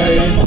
Baby.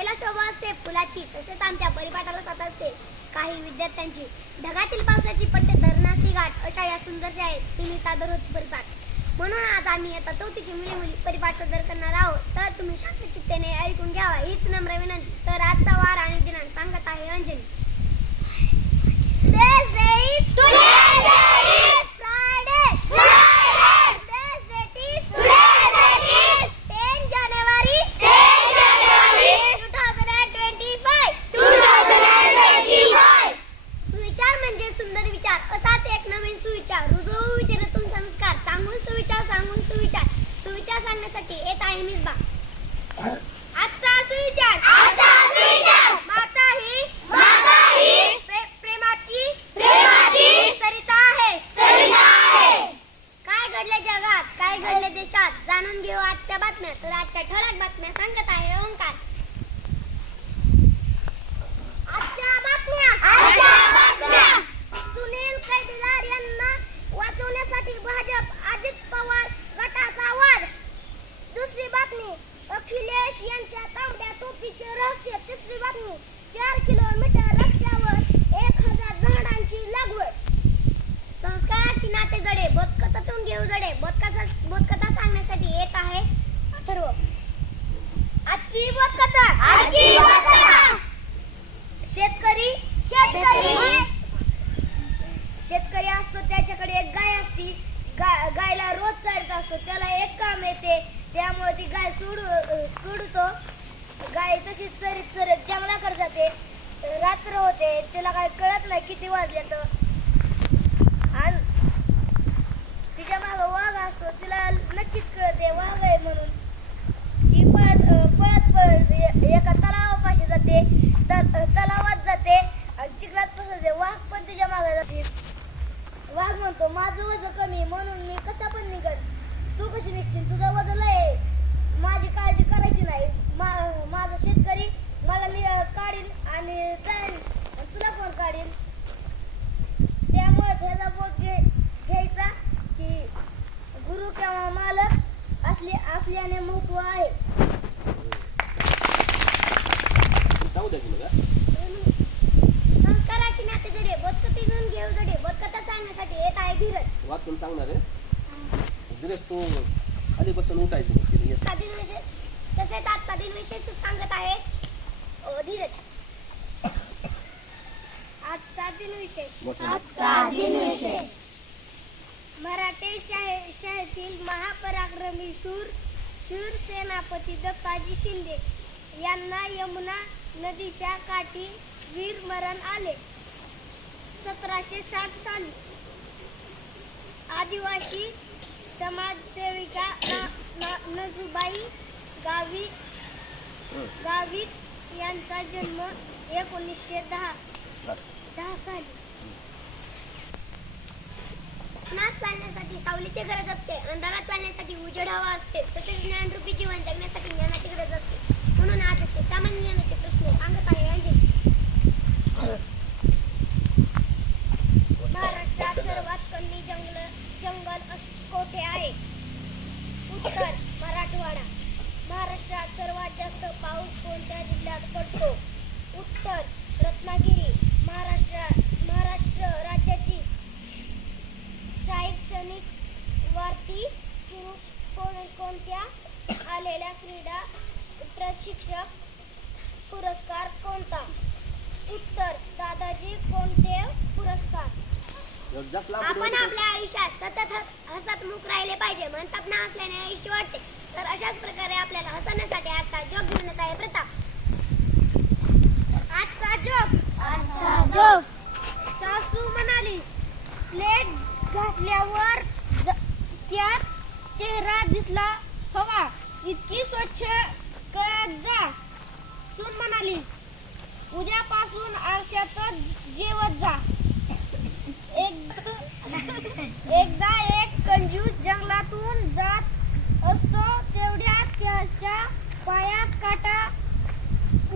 बागेला शोभा असते फुलाची तसेच आमच्या परिपाठाला साथ असते काही विद्यार्थ्यांची ढगातील पावसाची पट्टे धरणाशी गाठ अशा या सुंदरशा आहेत तुम्ही सादर होत परिपाठ म्हणून आज आम्ही आता चौथीची मुली मुली परिपाठ सादर करणार आहोत तर तुम्ही शांत चित्तेने ऐकून घ्यावा हीच नम्र विनंती तर आजचा वार आणि दिनांक सांगत आहे अंजली असतो त्याला एक काम येते त्यामुळे ती गाय सोडू सोडतो. गाय तशीच चरीत चरत जंगलाकडे जाते. रात्र होते तिला काय कळत नाही किती वाजले तर. आणि तिच्या मागं वाघ असतो तिला नक्कीच कळते वाघ आहे म्हणून. ती पळत पळत पळत एका तलावापाशी जाते तर तलावात जाते आणि चिखलात पसरते. वाघ पण तिच्यामागे जाते. वाघ म्हणतो माझं वजन कमी म्हणून मी कसा पण निघत तू कशी निघशील? तुझं वजन आहे. माझी काळजी करायची नाही. मा- माझा शेतकरी मला मी काढील आणि जाईल तुला कोण काढील त्यामुळे ह्याचा बोध घे घ्यायचा की गुरु किंवा मालक असले असल्याने महत्त्व आहे जाऊ द्या की मग हा. संस्काराशी नाते जडे बोधकथेतून घेऊ जडे बोधकथा सांगण्यासाठी येत आहे धीरज वाचून सांगणार आहे दिनेश तू आधी बसून उठायचं मग तिने येत. आजचा दिन विशेष तसेच आजचा दिन विशेष सांगत आहे अ, धीरज आजचा दिन विशेष मोठं. आणि शूर शूर सेनापती दत्ताजी शिंदे यांना यमुना नदीच्या काठी वीरमरण आले. सतराशे साठ साली आदिवासी समाजसेविका ना- नजूबाई गावी गावित यांचा जन्म एकोणीसशे दहा दहा साली. नाच चालण्यासाठी सावलीची गरज असते. अंधारात चालण्यासाठी उजेड हवा असते. तसेच ज्ञानरूपी जीवन जगण्यासाठी ज्ञानाची गरज असते. म्हणून आजचे सामान्य ज्ञानाचे प्रश्न सांगत आहे यांचे महाराष्ट्रात सर्वात कमी जंगल जंगल कोठे आहे? उत्तर जास्त लांब आपण. आपल्या आयुष्यात सतत ह- हसतमुख राहिले पाहिजे म्हणतात ना हसल्याने आयुष्य वाटते तर अशाच प्रकारे आपल्याला हसण्यासाठी आजचा जोक घेऊन येत आहे प्रताप. आजचा जोक आजचा जोक सासू म्हणाली प्लेट घासल्यावर त्यात चेहरा दिसला हवा. इतकी स्वच्छ करत जा. सून म्हणाली उद्यापासून आरशातच जेवत जा. एकदा एक कंजूस जंगलातून जात असतो तेवढ्यात त्याच्या पायात काटा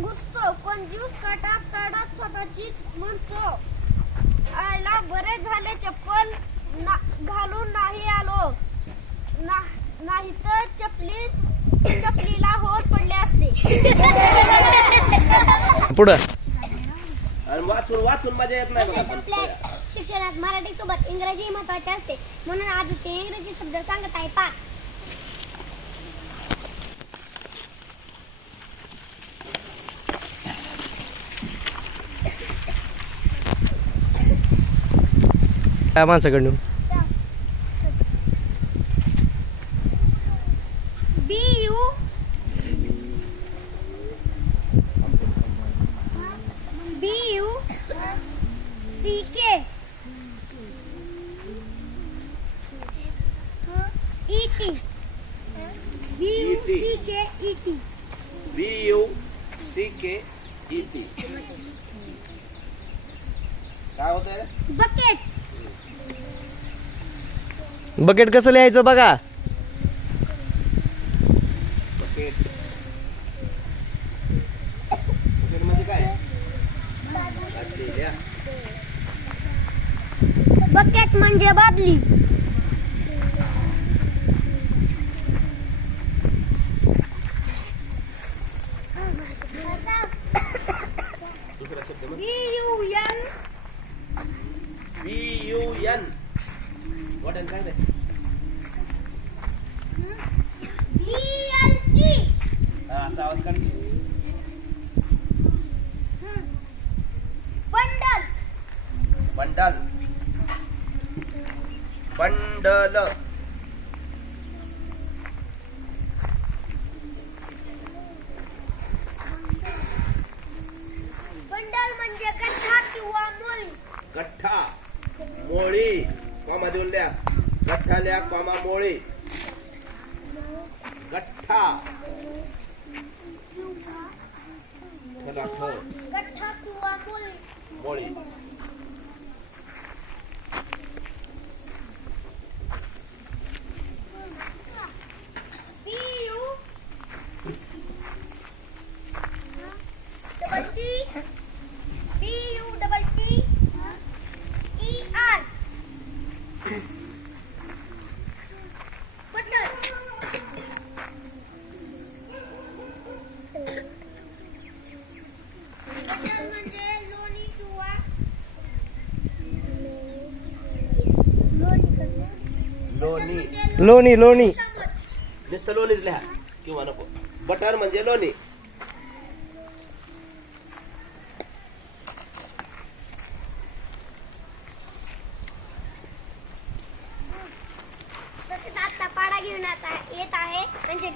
घुसतो. कंजूस काटा काढत स्वतःचीच म्हणतो आयला बरे झाले चप्पल ना, घालून नाही आलो. ना, नाहीतर चपलीत चपलीला होत पडले असते. पुढं. आणि वाचून वाचून मजा येत नाही शिक्षणात मराठी सोबत इंग्रजी महत्त्वाचे असते. म्हणून आजचे इंग्रजी शब्द सांगत आहे पा. त्या माणसाकडून B U B U C K E T B U C K E T B U C K E T काय होतंय रे बकेट बकेट कसं लिहायचं बघा? बकेट बकेट म्हणजे काय? बादली, लिहा. बकेट म्हणजे बादली दुसरा शब्द मग B U N B U N what काय नाही बी एल ई हा, असा आवाज काढ बंडल बंडल. बंडल. बंडल म्हणजे गठ्ठा किंवा मोळी गठ्ठा मोळी कॉमा देऊन द्या. गठ्ठा लिहा कॉमा मोळी. गठ्ठा खरा ठ गठ्ठा किंवा मोळी मोळी B U double T B U double T E R bundle bundle म्हणजे लोणी किंवा लोणी लोणी. लोणी नुसतं लोणीच लिहा. किंवा नको. बटर म्हणजे लोणी. तसेच आता पाडा घेऊन आता येत आहे. म्हणजे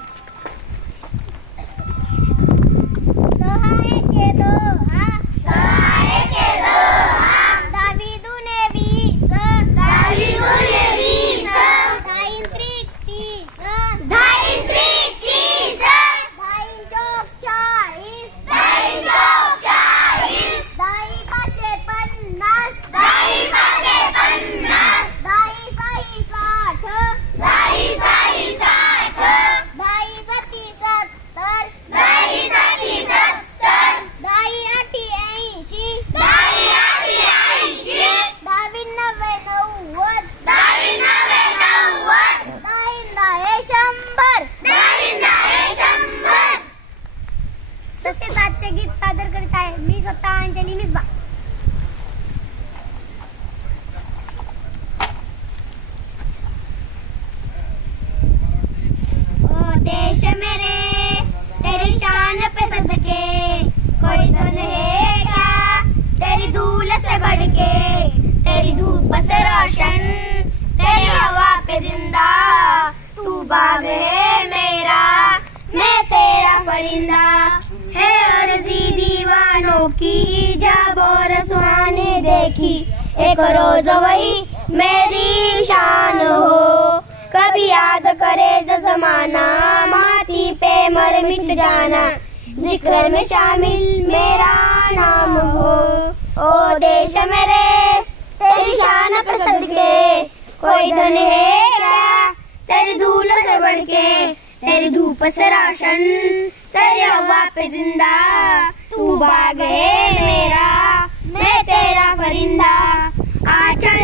तेरी शान पे कोई तेरी धूल से तेरी धूप से रोशन, तेरी हवा पे ज़िंदा, तू बाग है मेरा, मैं तेरा परिंदा। की जब और सुहाने देखी। एक रोज वही मेरी शान हो। कभी याद करे जमाना माटी पे मर मिट जाना। ज़िक्र में शामिल मेरा नाम हो। ओ देश मेरे, तेरी शान पसंद के कोई धन है क्या? तेरी धूल से बढ़ के तेरी धूप से राशन। तेरे पे जिंदा तू बाग है मेरा मैं तेरा परिंदा। आ चल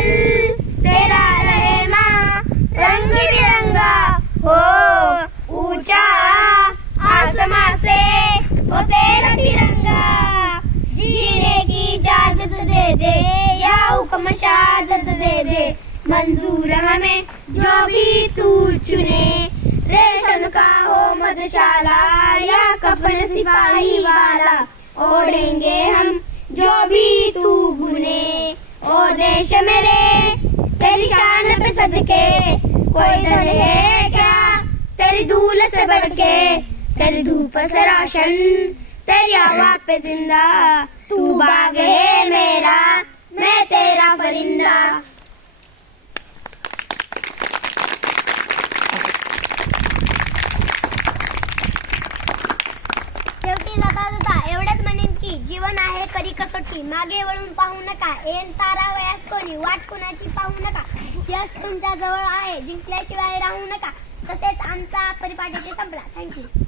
तेरा रहे माँ रंग बिरंगा हो ऊंचा आसमां से वो हो तेरा तिरंगा। जीने की इजाजत दे दे या हुक्म शाजत दे दे। मंजूर हमें जो भी तू चुने। रेशम का या कफन सिपाही वाला ओढ़ेंगे हम जो भी तू बुने ओ देश मेरे तेरी शान पे सदके कोई डर है क्या? तेरी धूल से बढ़ के तेरी धूप से रोशन तेरी हवा पे जिंदा। तू बाग है मेरा मैं तेरा परिंदा शेवटी जाता जाता एवढंच म्हणेन की जीवन आहे करी मागे वळून पाहू नका. एन तारा वयास कोणी वाट कुणाची पाहू नका. यश तुमच्या जवळ आहे जिंकल्याशिवाय राहू नका. तसेच आमचा परिपाठ संपला. थँक्यू